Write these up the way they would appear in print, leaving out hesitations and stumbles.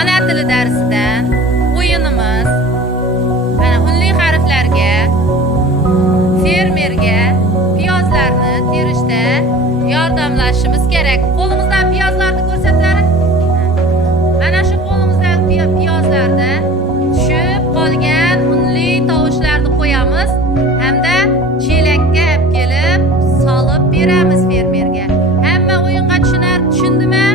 Ana tili darsidan o'yinimiz mana unli harflarga, fermerga piyozlarni terishda yordamlashishimiz kerak. Qo'limizdan piyozlarni ko'rsatlaring. Mana shu qo'limizdagi piyozlarda tushib qolgan unli tovushlarni qo'yamiz hamda chelakka olib kelib solib beramiz fermerga. Hamma o'yinga tushundimi?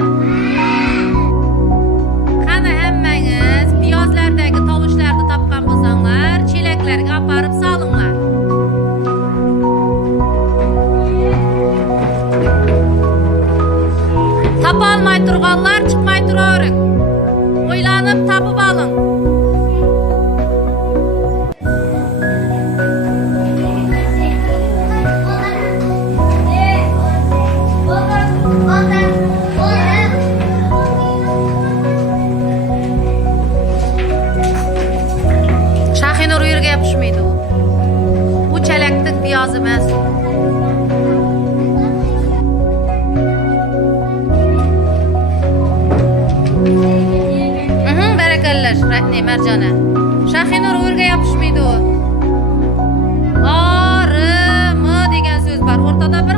Qani hammangiz piyozlardagi tovushlarni topgan bo'lsanglar, chelaklarga olib borib solinglar. Topolmay turganlar chiqmay turavering. O'ylanib topib oling. Shahinur u yerga yopishmaydi u. Bu chalakdek piyoz emas. Marjona. Shahinur u yerga yopishmaydi u. Orimi degan so'z bor. O'rtada bir